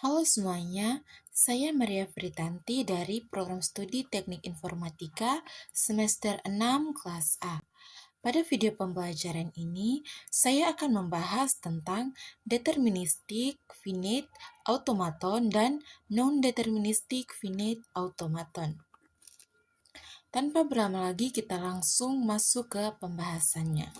Halo semuanya, saya Maria Fritanti dari Program Studi Teknik Informatika semester 6 kelas A. Pada video pembelajaran ini, saya akan membahas tentang deterministik finite automaton dan non-deterministik finite automaton. Tanpa berlama lagi, kita langsung masuk ke pembahasannya.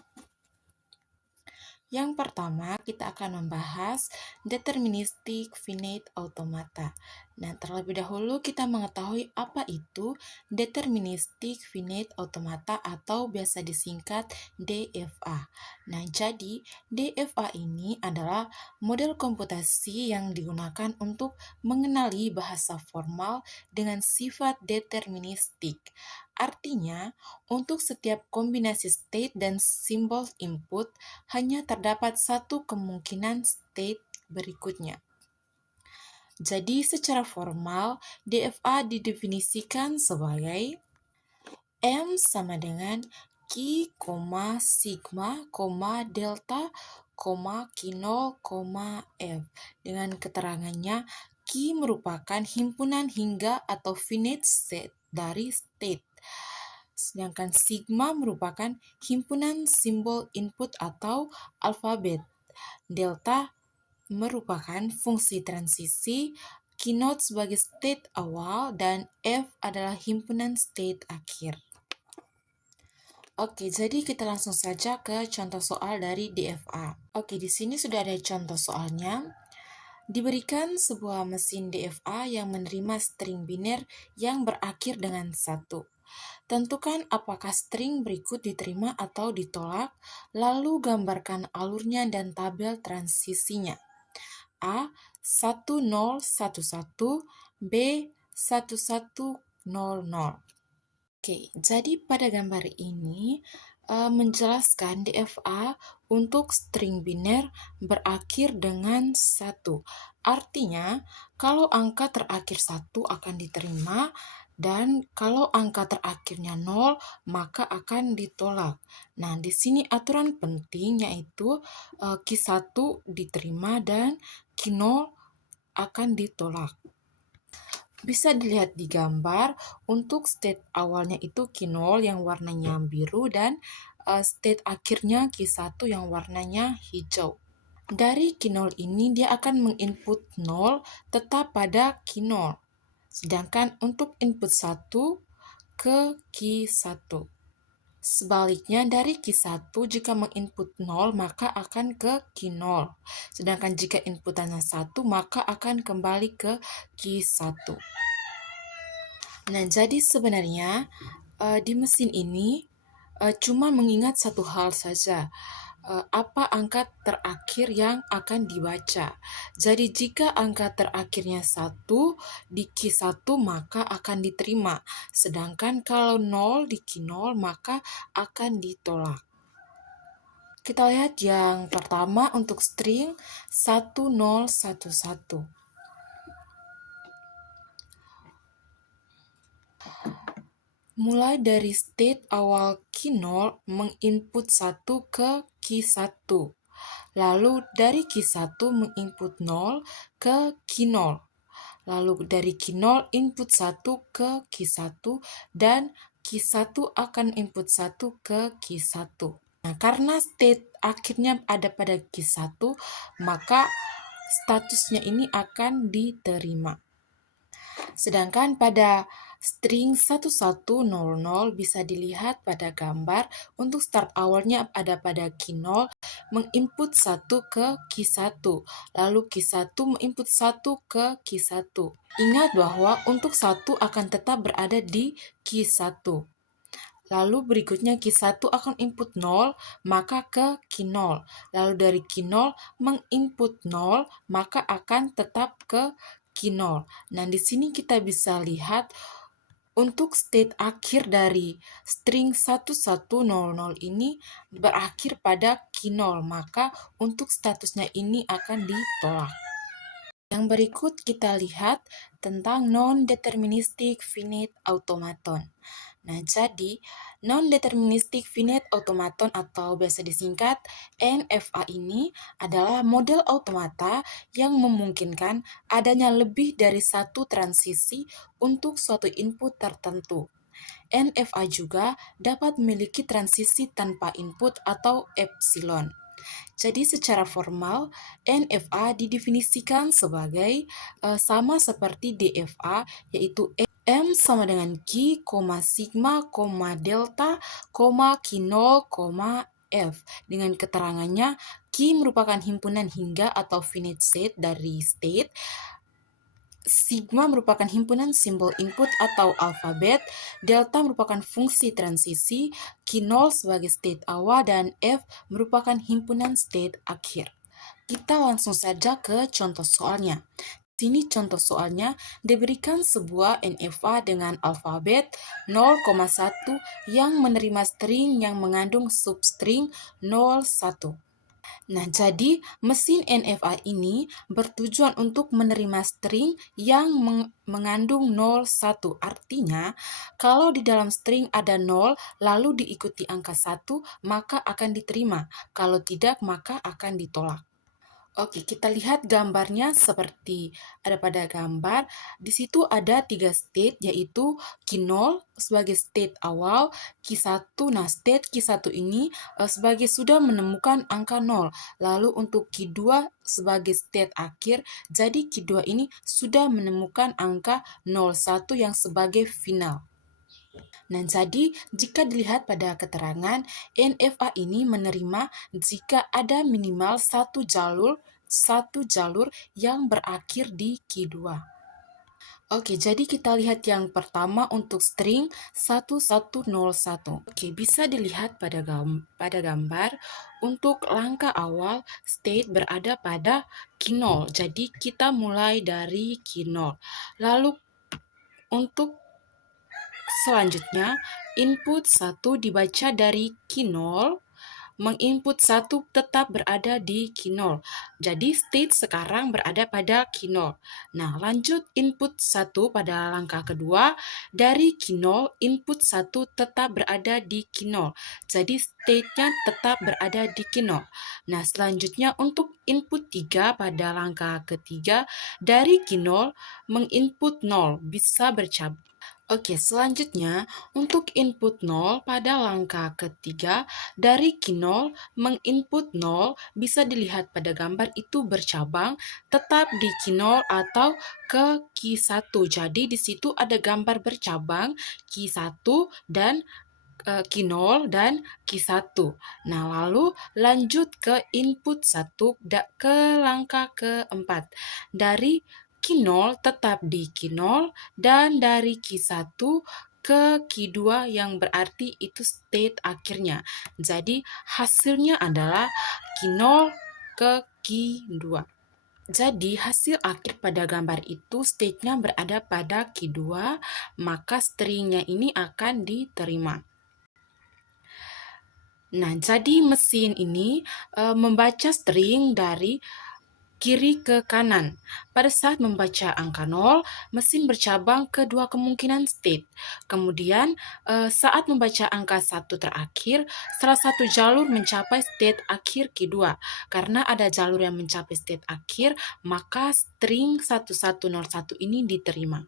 Yang pertama, kita akan membahas deterministik finite automata. Nah, terlebih dahulu kita mengetahui apa itu deterministik finite automata atau biasa disingkat DFA. Nah, jadi DFA ini adalah model komputasi yang digunakan untuk mengenali bahasa formal dengan sifat deterministik. Artinya, untuk setiap kombinasi state dan simbol input, hanya terdapat satu kemungkinan state berikutnya. Jadi, secara formal, DFA didefinisikan sebagai M sama dengan Q, sigma, delta, Q0, F. Dengan keterangannya, Q merupakan himpunan hingga atau finite set dari state. Sedangkan sigma merupakan himpunan simbol input atau alfabet. Delta merupakan fungsi transisi, Q0 sebagai state awal, dan F adalah himpunan state akhir. Oke, jadi kita langsung saja ke contoh soal dari DFA. Oke, di sini sudah ada contoh soalnya. Diberikan sebuah mesin DFA yang menerima string biner yang berakhir dengan 1. Tentukan apakah string berikut diterima atau ditolak, lalu gambarkan alurnya dan tabel transisinya. A. 1011, B. 1100. Oke, jadi pada gambar ini menjelaskan DFA untuk string biner berakhir dengan 1. Artinya, kalau angka terakhir 1 akan diterima, dan kalau angka terakhirnya 0, maka akan ditolak. Nah, di sini aturan penting yaitu Q1 diterima dan Q0 akan ditolak. Bisa dilihat di gambar, untuk state awalnya itu Q0 yang warnanya biru dan state akhirnya Q1 yang warnanya hijau. Dari Q0 ini dia akan menginput 0 tetap pada Q0. Sedangkan untuk input 1 ke Q1. Sebaliknya, dari Q1 jika menginput 0 maka akan ke Q0. Sedangkan jika inputannya 1 maka akan kembali ke Q1. Nah, jadi sebenarnya di mesin ini cuma mengingat satu hal saja, apa angka terakhir yang akan dibaca. Jadi jika angka terakhirnya 1 di Q1 maka akan diterima, sedangkan kalau 0 di Q0 maka akan ditolak. Kita lihat yang pertama untuk string 1011. Mulai dari state awal Q0 menginput 1 ke Q1. Lalu dari Q1 menginput 0 ke Q0. Lalu dari Q0 input 1 ke Q1 dan Q1 akan input 1 ke Q1. Nah, karena state akhirnya ada pada Q1, maka statusnya ini akan diterima. Sedangkan pada string 1100 bisa dilihat pada gambar, untuk start awalnya ada pada Q0, menginput 1 ke Q1, lalu Q1 menginput 1 ke Q1. Ingat bahwa untuk 1 akan tetap berada di Q1. Lalu berikutnya Q1 akan input 0, maka ke Q0. Lalu dari Q0 menginput 0, maka akan tetap ke Q0. Nah, di sini kita bisa lihat untuk state akhir dari string 1100 ini berakhir pada Q0, maka untuk statusnya ini akan ditolak. Yang berikut kita lihat tentang non-deterministic finite automaton. Nah, jadi non-deterministic finite automaton atau biasa disingkat NFA ini adalah model automata yang memungkinkan adanya lebih dari satu transisi untuk suatu input tertentu. NFA juga dapat memiliki transisi tanpa input atau epsilon. Jadi secara formal, NFA didefinisikan sebagai sama seperti DFA, yaitu M sama dengan Q, sigma, delta, Q0, F. Dengan keterangannya, Q merupakan himpunan hingga atau finite state dari state, sigma merupakan himpunan simbol input atau alfabet, delta merupakan fungsi transisi, Q0 sebagai state awal, dan F merupakan himpunan state akhir. Kita langsung saja ke contoh soalnya. Sini contoh soalnya diberikan sebuah NFA dengan alfabet 0,1 yang menerima string yang mengandung substring 01. Nah, jadi mesin NFA ini bertujuan untuk menerima string yang mengandung 01. Artinya, kalau di dalam string ada 0 lalu diikuti angka 1, maka akan diterima. Kalau tidak, maka akan ditolak. Oke, kita lihat gambarnya seperti ada pada gambar. Di situ ada 3 state, yaitu Q0 sebagai state awal, Q1. Nah, state Q1 ini sebagai sudah menemukan angka 0. Lalu untuk Q2 sebagai state akhir, jadi Q2 ini sudah menemukan angka 01 yang sebagai final. Nah, jadi jika dilihat pada keterangan, NFA ini menerima jika ada minimal satu jalur yang berakhir di Q2. Oke, jadi kita lihat yang pertama untuk string 1101. Oke, bisa dilihat pada gambar untuk langkah awal state berada pada Q0. Jadi kita mulai dari Q0. Lalu untuk selanjutnya, input 1 dibaca dari Q0, menginput 1 tetap berada di Q0. Jadi state sekarang berada pada Q0. Nah, lanjut input 1 pada langkah kedua, dari Q0 input 1 tetap berada di Q0. Jadi state-nya tetap berada di Q0. Nah, selanjutnya untuk input 3 pada langkah ketiga, dari Q0 menginput 0 bisa bercabang. Oke, selanjutnya untuk input 0 pada langkah ketiga, dari Q0 menginput 0 bisa dilihat pada gambar itu bercabang tetap di Q0 atau ke Q1. Jadi di situ ada gambar bercabang Q1 dan Q0 dan Q1. Nah, lalu lanjut ke input 1 ke langkah keempat. Dari Q0 tetap di Q0 dan dari Q1 ke Q2 yang berarti itu state akhirnya. Jadi hasilnya adalah Q0 ke Q2. Jadi hasil akhir pada gambar itu state-nya berada pada Q2, maka string-nya ini akan diterima. Nah, jadi mesin ini membaca string dari kiri ke kanan. Pada saat membaca angka 0, mesin bercabang ke dua kemungkinan state. Kemudian, saat membaca angka 1 terakhir, salah satu jalur mencapai state akhir Q2. Karena ada jalur yang mencapai state akhir, maka string 1101 ini diterima.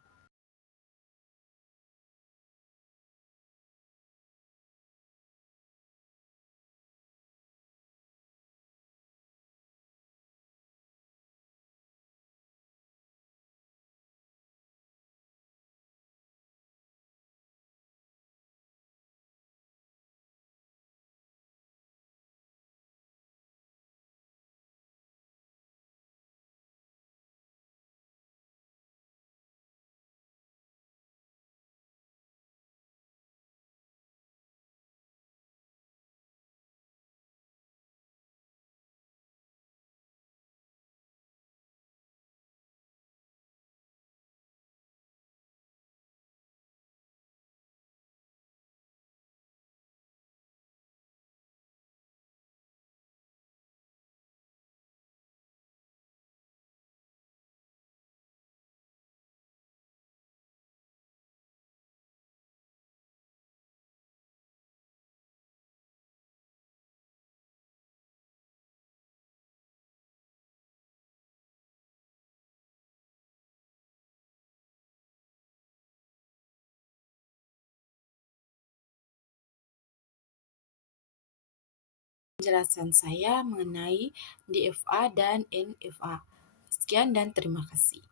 penjelasan saya mengenai DFA dan NFA. Sekian dan terima kasih.